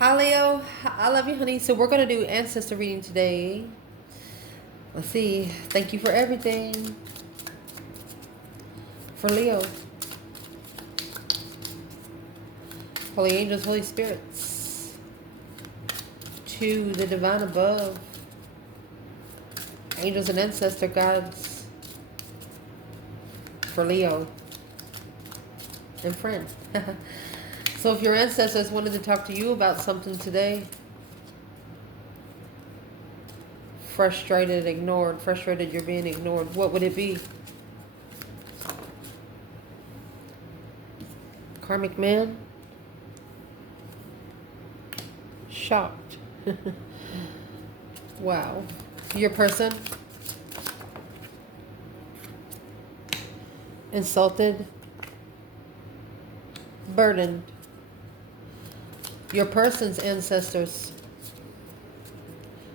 Hi Leo, I love you, honey. So we're gonna do ancestor reading today. Let's see. Thank you for everything for Leo. Holy angels, holy spirits, to the divine above, angels and ancestor gods for Leo and friend. So if your ancestors wanted to talk to you about something today, frustrated you're being ignored, what would it be? Karmic man? Shocked. Wow. Your person? Insulted? Burdened? Your person's ancestors.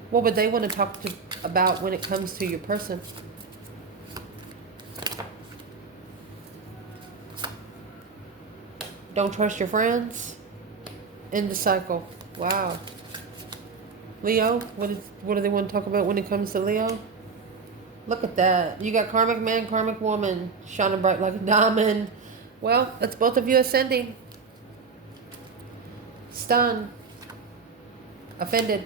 What would they want to talk to about when it comes to your person? Don't trust your friends? End the cycle. Wow. Leo, what do they want to talk about when it comes to Leo? Look at that. You got karmic man, karmic woman, shining bright like a diamond. Well, that's both of you ascending. Stunned. Offended.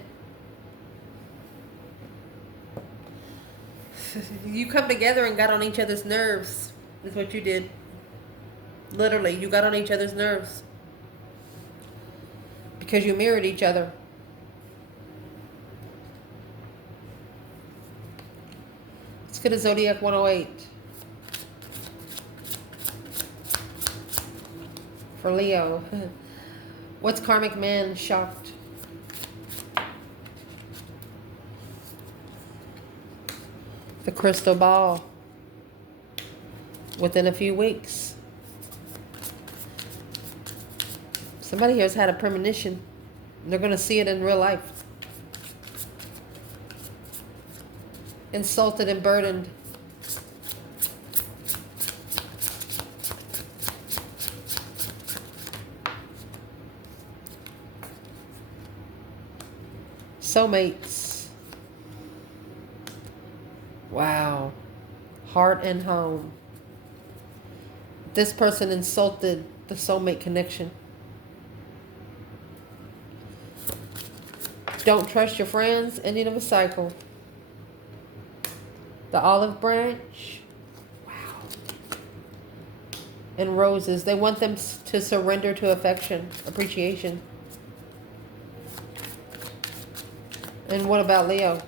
You come together and got on each other's nerves. Is what you did. Literally, you got on each other's nerves. Because you mirrored each other. Let's get a Zodiac 108. For Leo. What's karmic man shocked? The crystal ball. Within a few weeks. Somebody here has had a premonition. They're going to see it in real life. Insulted and burdened. Soulmates. Wow. Heart and home. This person insulted the soulmate connection. Don't trust your friends. Ending of a cycle. The olive branch. Wow. And roses. They want them to surrender to affection, appreciation. And what about Leo?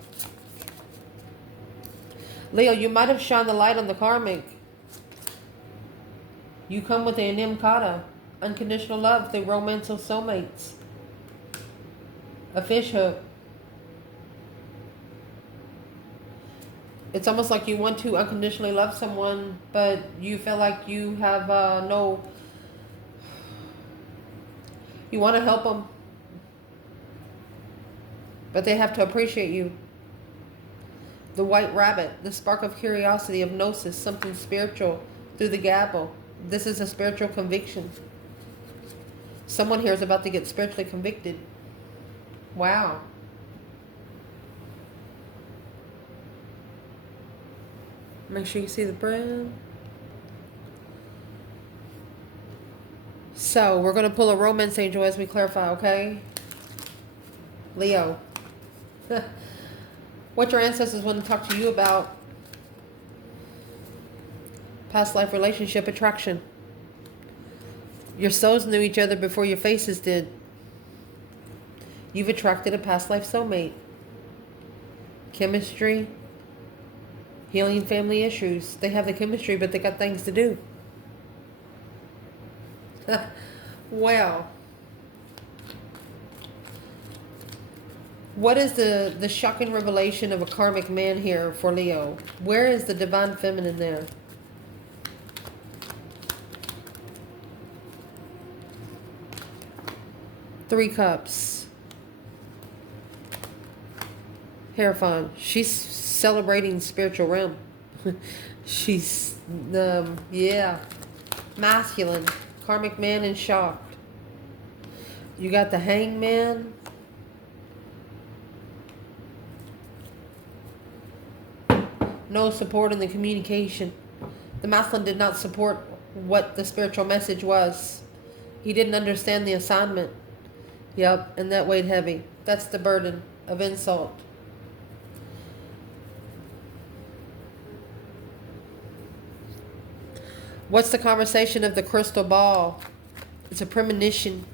Leo, you might have shone the light on the karmic. You come with the Animkata, unconditional love through romance of soulmates. A fish hook. It's almost like you want to unconditionally love someone, but you feel like you have you want to help them, but they have to appreciate you. The white rabbit, the spark of curiosity, of gnosis, something spiritual through the gabble. This is a spiritual conviction. Someone here is about to get spiritually convicted. Wow. Make sure you see the bread. So, we're going to pull a romance angel as we clarify, okay? Leo. What your ancestors want to talk to you about? Past life relationship attraction. Your souls knew each other before your faces did. You've attracted a past life soulmate. Chemistry. Healing family issues. They have the chemistry, but they got things to do. Well. What is the shocking revelation of a karmic man here for Leo? Where is the divine feminine there? Three cups. Hierophant. She's celebrating spiritual realm. She's yeah, masculine. Karmic man in shock. You got the Hangman. No support in the communication. The masculine did not support what the spiritual message was. He didn't understand the assignment. Yep, and that weighed heavy. That's the burden of insult. What's the conversation of the crystal ball? It's a premonition.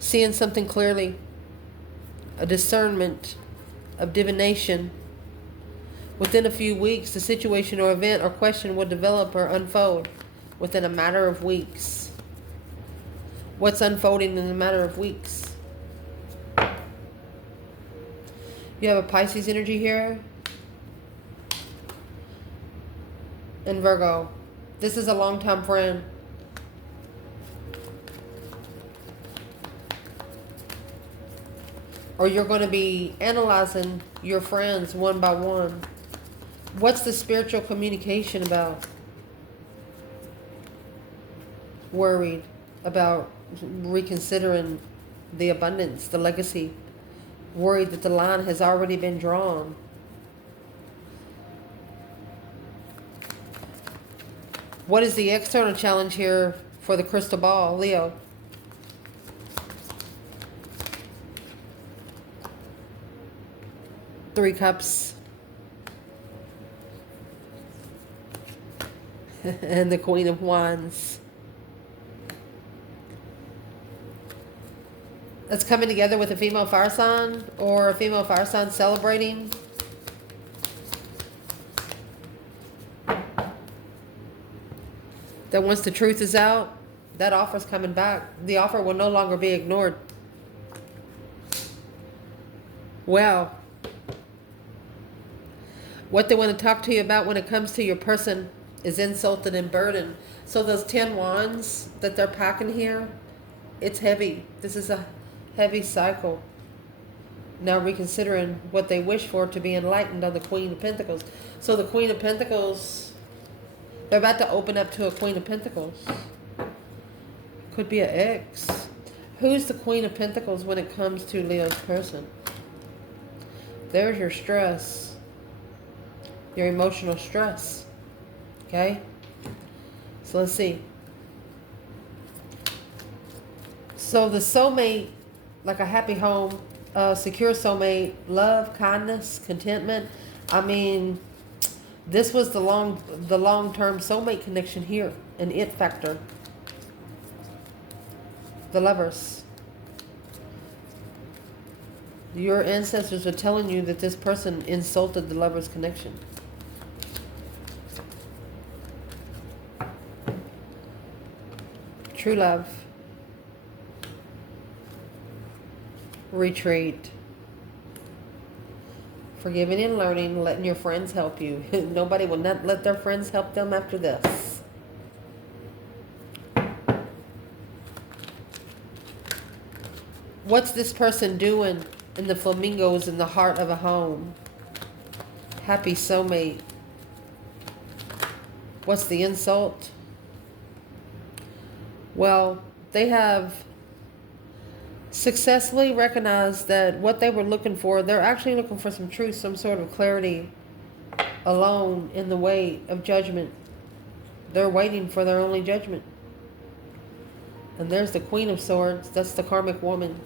Seeing something clearly. A discernment of divination. Within a few weeks, the situation or event or question will develop or unfold within a matter of weeks. What's unfolding in a matter of weeks? You have a Pisces energy here. And Virgo. This is a long-time friend. Or you're going to be analyzing your friends one by one. What's the spiritual communication about? Worried about reconsidering the abundance, the legacy. Worried that the line has already been drawn. What is the external challenge here for the crystal ball, Leo? Three Cups. And the Queen of Wands. That's coming together with a female fire sign or a female fire sign celebrating. That once the truth is out, that offer's coming back. The offer will no longer be ignored. Well, what they want to talk to you about when it comes to your person is insulted and burdened. So those 10 wands that they're packing here, it's heavy. This is a heavy cycle. Now reconsidering what they wish for to be enlightened on the Queen of Pentacles. So the Queen of Pentacles, they're about to open up to a Queen of Pentacles. Could be an ex. Who's the Queen of Pentacles when it comes to Leo's person? There's your stress. Your emotional stress. Okay? So let's see. So the soulmate, like a happy home, secure soulmate, love, kindness, contentment. I mean, this was the long-term soulmate connection here, an it factor. The Lovers. Your ancestors are telling you that this person insulted the Lovers connection. True love. Retreat. Forgiving and learning, letting your friends help you. Nobody will not let their friends help them after this. What's this person doing in the flamingos in the heart of a home? Happy soulmate. What's the insult? Well, they have successfully recognized that what they were looking for, they're actually looking for some truth, some sort of clarity, alone in the way of judgment. They're waiting for their only judgment. And there's the Queen of Swords. That's the karmic woman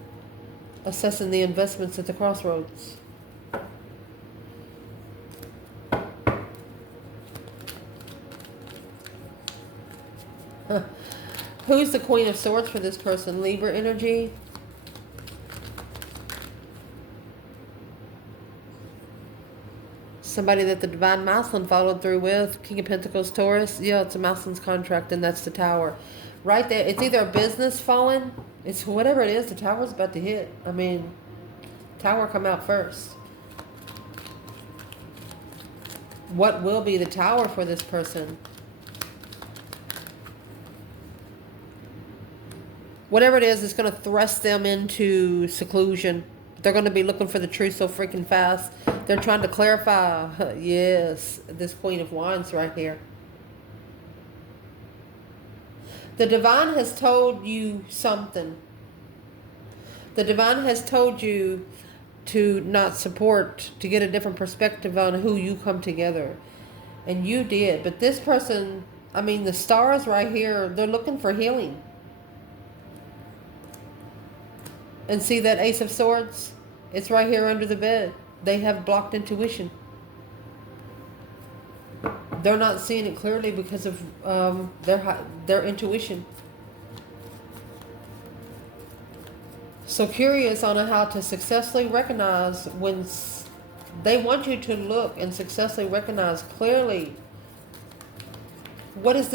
assessing the investments at the crossroads. Huh. Who's the Queen of Swords for this person? Libra energy. Somebody that the Divine Masculine followed through with. King of Pentacles, Taurus. Yeah, it's a Masculine's contract, and that's the Tower. Right there. It's either a business falling. It's whatever it is, the Tower's about to hit. I mean, Tower come out first. What will be the Tower for this person? Whatever it is, it's going to thrust them into seclusion. They're going to be looking for the truth so freaking fast. They're trying to clarify. Yes, this Queen of Wands right here. The Divine has told you something. The divine has told you to not support, to get a different perspective on who you come together. And you did. But this person, I mean, the stars right here, they're looking for healing. And see that Ace of Swords? It's right here under the bed. They have blocked intuition. They're not seeing it clearly because of their intuition. So curious on how to successfully recognize when they want you to look and successfully recognize clearly what's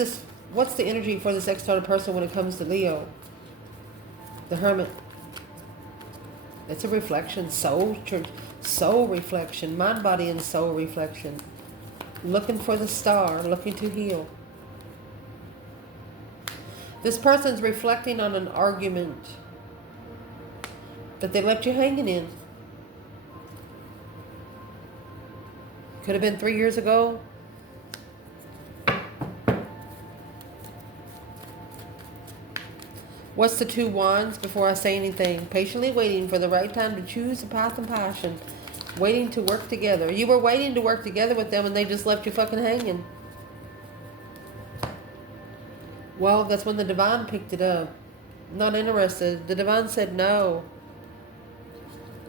the energy for this external person when it comes to Leo. The Hermit. It's a reflection, soul reflection, mind, body, and soul reflection. Looking for the star, looking to heal. This person's reflecting on an argument that they left you hanging in. Could have been 3 years ago. What's the 2 wands before I say anything? Patiently waiting for the right time to choose a path and passion. Waiting to work together. You were waiting to work together with them and they just left you fucking hanging. Well, that's when the divine picked it up. Not interested. The divine said no.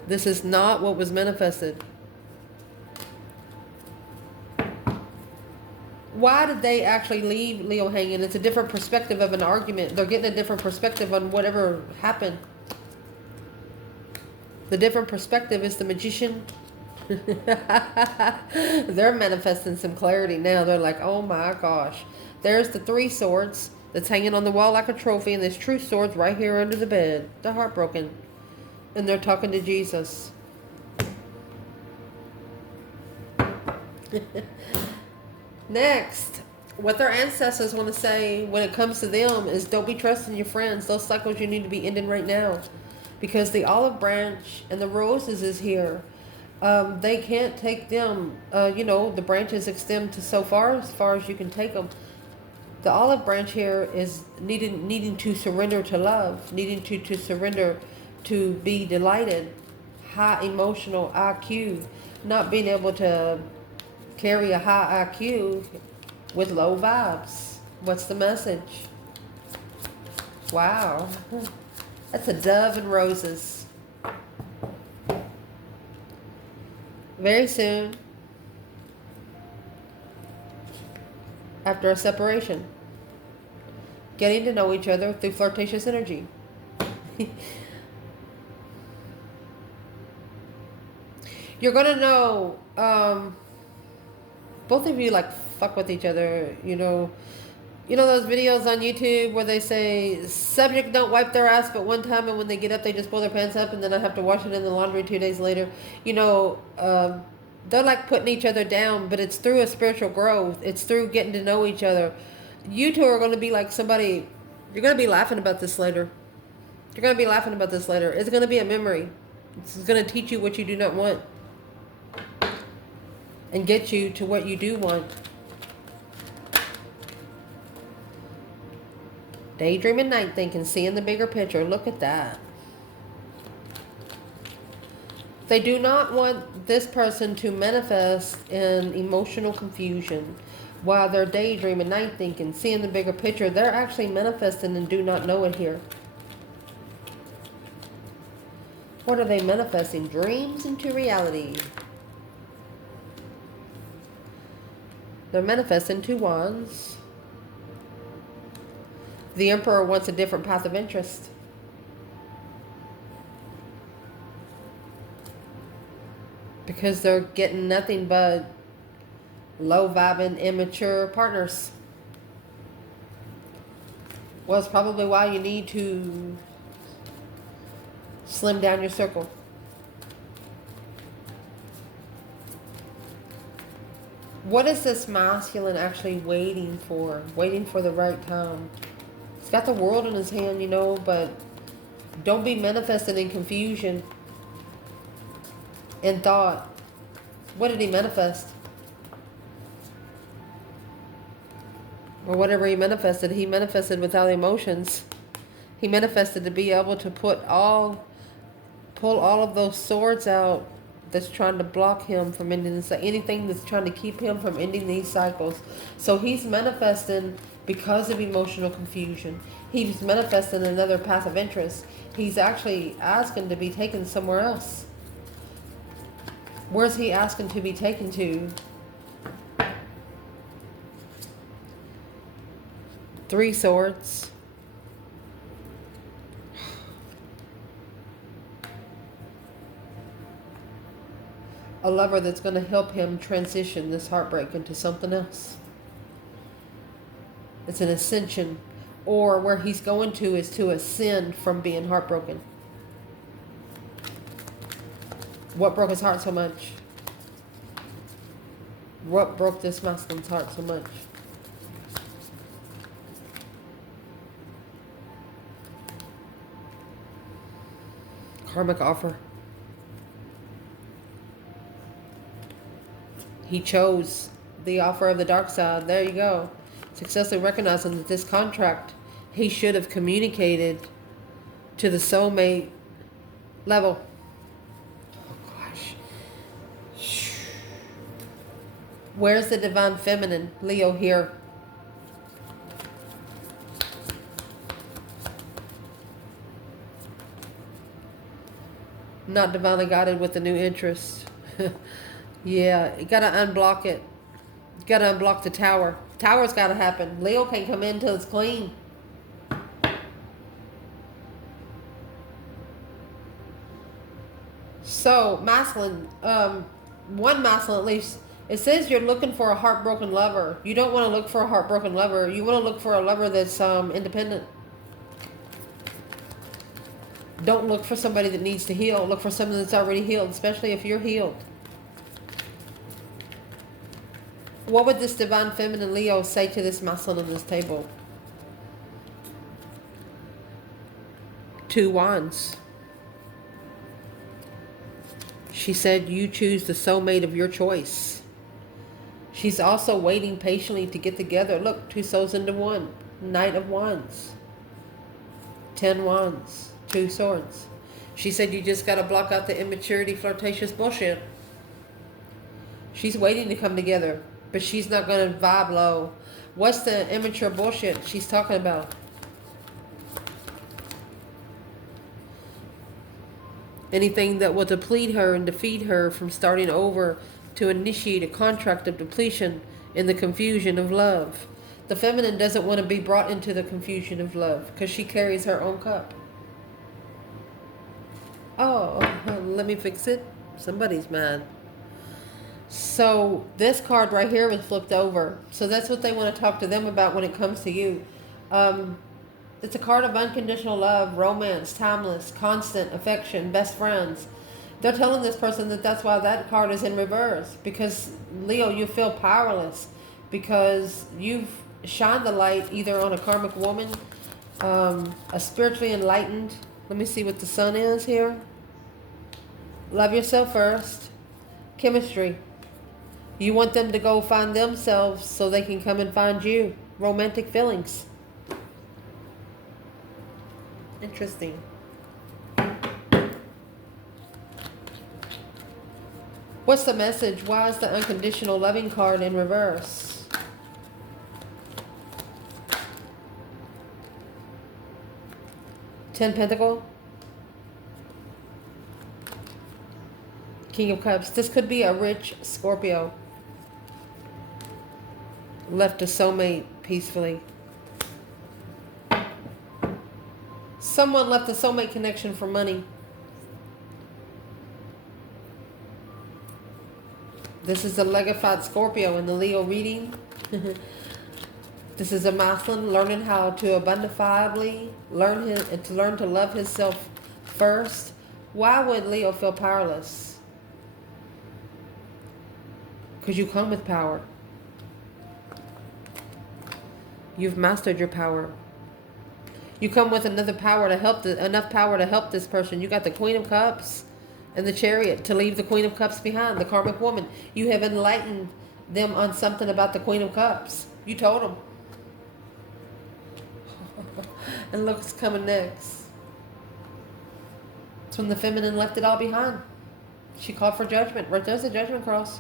This is not what was manifested. Why did they actually leave Leo hanging? It's a different perspective of an argument. They're getting a different perspective on whatever happened. The different perspective is the Magician. They're manifesting some clarity now. They're like, oh my gosh. There's the 3 swords that's hanging on the wall like a trophy, and there's true swords right here under the bed. They're heartbroken. And they're talking to Jesus. Next, what their ancestors want to say when it comes to them is don't be trusting your friends. Those cycles you need to be ending right now. Because the olive branch and the roses is here. They can't take them. The branches extend to so far as you can take them. The olive branch here is needing to surrender to love. Needing to surrender to be delighted. High emotional IQ. Not being able to carry a high IQ with low vibes. What's the message? Wow. That's a dove and roses. Very soon, after a separation, getting to know each other through flirtatious energy. You're gonna know, both of you like fuck with each other, you know those videos on YouTube where they say subject don't wipe their ass but one time, and when they get up they just pull their pants up and then I have to wash it in the laundry 2 days later. They're like putting each other down, but it's through a spiritual growth. It's through getting to know each other. You two are going to be like somebody, you're going to be laughing about this later. You're going to be laughing about this later. It's going to be a memory. It's going to teach you what you do not want and get you to what you do want. Daydreaming, night thinking, seeing the bigger picture. Look at that. They do not want this person to manifest in emotional confusion. While they're daydreaming, night thinking, seeing the bigger picture, they're actually manifesting and do not know it here. What are they manifesting? Dreams into reality. They're manifesting 2 wands. The Emperor wants a different path of interest. Because they're getting nothing but low vibing, immature partners. Well, it's probably why you need to slim down your circle. What is this masculine actually waiting for? Waiting for the right time. He's got the world in his hand, but don't be manifested in confusion and thought. What did he manifest? Or whatever he manifested without emotions. He manifested to be able to put all pull all of those swords out that's trying to block him from ending this, anything that's trying to keep him from ending these cycles. So he's manifesting because of emotional confusion. He's manifesting another path of interest. He's actually asking to be taken somewhere else. Where's he asking to be taken to? 3 swords. A lover that's going to help him transition this heartbreak into something else. It's an ascension. Or where he's going to is to ascend from being heartbroken. What broke his heart so much? What broke this masculine's heart so much? Karmic offer. He chose the offer of the dark side. There you go. Successfully recognizing that this contract he should have communicated to the soulmate level. Oh gosh. Where's the divine feminine, Leo, here? Not divinely guided with the new interest. Yeah, you gotta unblock it. You gotta unblock the tower. Tower's gotta happen. Leo can't come in till it's clean. So, masculine, one masculine at least, it says you're looking for a heartbroken lover. You don't want to look for a heartbroken lover. You want to look for a lover that's independent. Don't look for somebody that needs to heal. Look for someone that's already healed, especially if you're healed. What would this divine feminine Leo say to this masculine on this table? 2 wands. She said you choose the soulmate of your choice. She's also waiting patiently to get together. Look, 2 souls into 1. Knight of Wands. 10 wands. 2 swords. She said you just got to block out the immaturity, flirtatious bullshit. She's waiting to come together, but she's not going to vibe low. What's the immature bullshit she's talking about? Anything that will deplete her and defeat her from starting over to initiate a contract of depletion in the confusion of love. The feminine doesn't want to be brought into the confusion of love because she carries her own cup. Oh, let me fix it. Somebody's mad. So this card right here was flipped over. So that's what they want to talk to them about when it comes to you. It's a card of unconditional love, romance, timeless, constant affection, best friends. They're telling this person that that's why that card is in reverse. Because, Leo, you feel powerless. Because you've shined the light either on a karmic woman, a spiritually enlightened. Let me see what the sun is here. Love yourself first. Chemistry. You want them to go find themselves so they can come and find you. Romantic feelings. Interesting. What's the message? Why is the unconditional loving card in reverse? Ten Pentacle. King of Cups. This could be a rich Scorpio. Left a soulmate peacefully. Someone left a soulmate connection for money. This is a legified Scorpio in the Leo reading. This is a masculine learning how to abundantifiably learn to love himself first. Why would Leo feel powerless? Because you come with power. You've mastered your power. You come with another power to help enough power to help this person. You got the Queen of Cups and the Chariot to leave the Queen of Cups behind, the karmic woman. You have enlightened them on something about the Queen of Cups. You told them. And look what's coming next. It's when the feminine left it all behind. She called for judgment. Right there's the judgment cross.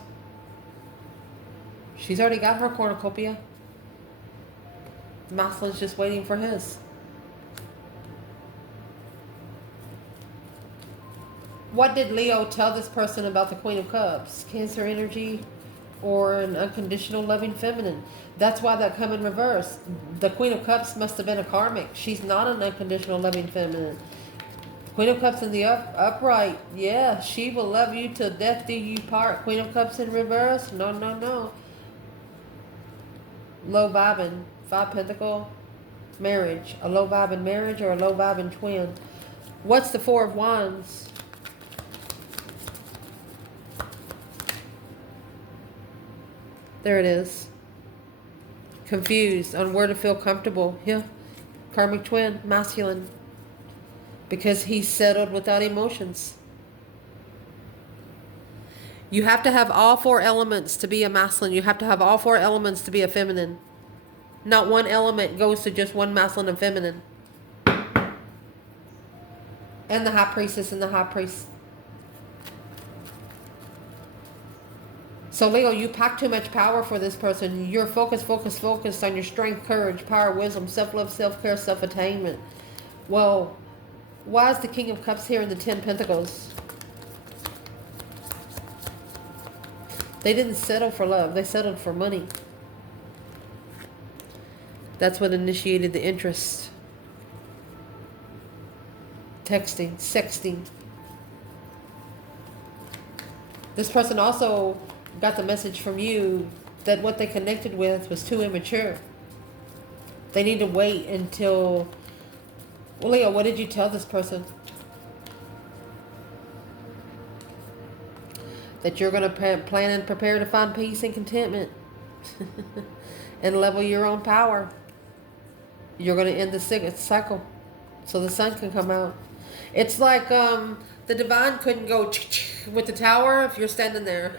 She's already got her cornucopia. The masculine's just waiting for his. What did Leo tell this person about the Queen of Cups? Cancer energy or an unconditional loving feminine? That's why that come in reverse. The Queen of Cups must have been a karmic. She's not an unconditional loving feminine. Queen of Cups in the upright. Yeah, she will love you till death do you part. Queen of Cups in reverse. No, no, no. Low vibing. 5 Pentacle. Marriage. A low vibing marriage or a low vibing twin. What's the 4 of Wands? There it is. Confused on where to feel comfortable. Yeah. Karmic twin. Masculine. Because he's settled without emotions. You have to have all 4 elements to be a masculine. You have to have all 4 elements to be a feminine. Not one element goes to just one masculine and feminine. And the high priestess and the high priest. So Leo, you pack too much power for this person. You're focused on your strength, courage, power, wisdom, self-love, self-care, self-attainment. Well, why is the King of Cups here in the 10 Pentacles? They didn't settle for love. They settled for money. That's what initiated the interest. Texting, sexting. This person also got the message from you that what they connected with was too immature. They need to wait until... Well, Leo, what did you tell this person? That you're going to plan and prepare to find peace and contentment. And level your own power. You're going to end the cycle. So the sun can come out. It's like the divine couldn't go with the tower if you're standing there.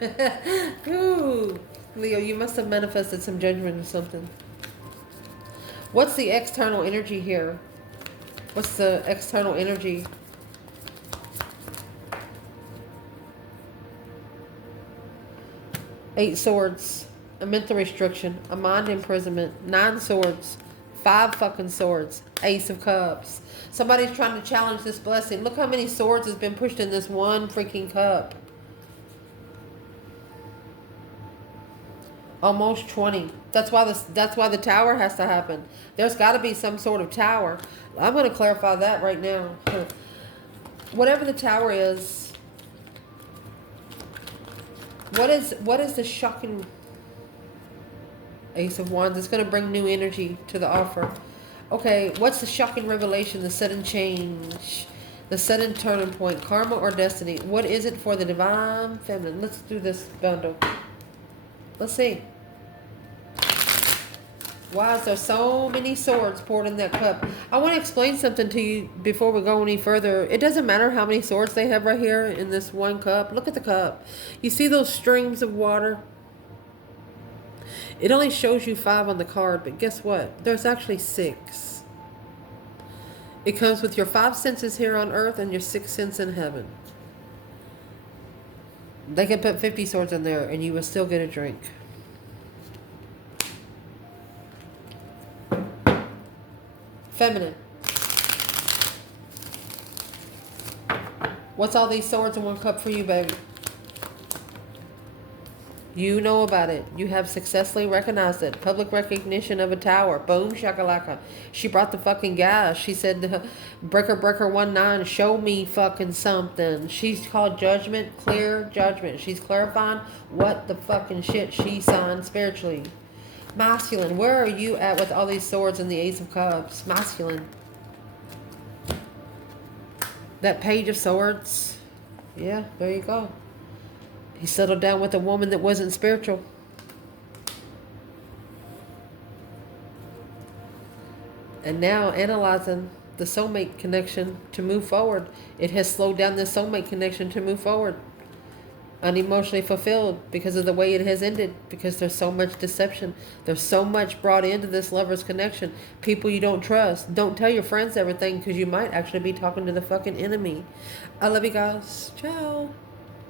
Ooh, Leo, you must have manifested some judgment or something. What's the external energy here? What's the external energy? Eight Swords. A mental restriction. A mind imprisonment. 9 Swords. 5 fucking swords. Ace of Cups. Somebody's trying to challenge this blessing. Look how many swords has been pushed in this one freaking cup. Almost 20. That's why the tower has to happen. There's got to be some sort of tower. I'm going to clarify that right now. Whatever the tower is, what is the shocking Ace of Wands? It's going to bring new energy to the offer. Okay, what's the shocking revelation, the sudden change, the sudden turning point, karma or destiny? What is it for the divine feminine? Let's do this bundle. Let's see. Why is there so many swords poured in that cup? I want to explain something to you before we go any further. It doesn't matter how many swords they have right here in this one cup. Look at the cup. You see those streams of water? It only shows you 5 on the card, but guess what? There's actually 6. It comes with your 5 senses here on earth and your 6th sense in heaven. They can put 50 swords in there and you will still get a drink. Feminine. What's all these swords in one cup for you, baby? You know about it. You have successfully recognized it. Public recognition of a tower. Boom, shakalaka. She brought the fucking gas. She said, breaker, breaker, 19, show me fucking something. She's called judgment, clear judgment. She's clarifying what the fucking shit she signed spiritually. Masculine. Where are you at with all these swords and the Ace of Cups? Masculine. That Page of Swords. Yeah, there you go. He settled down with a woman that wasn't spiritual. And now analyzing the soulmate connection to move forward. It has slowed down the soulmate connection to move forward. Unemotionally fulfilled because of the way it has ended, because there's so much deception, there's so much brought into this lover's connection. People you don't trust. Don't tell your friends everything, because you might actually be talking to the fucking enemy. I love you guys. Ciao.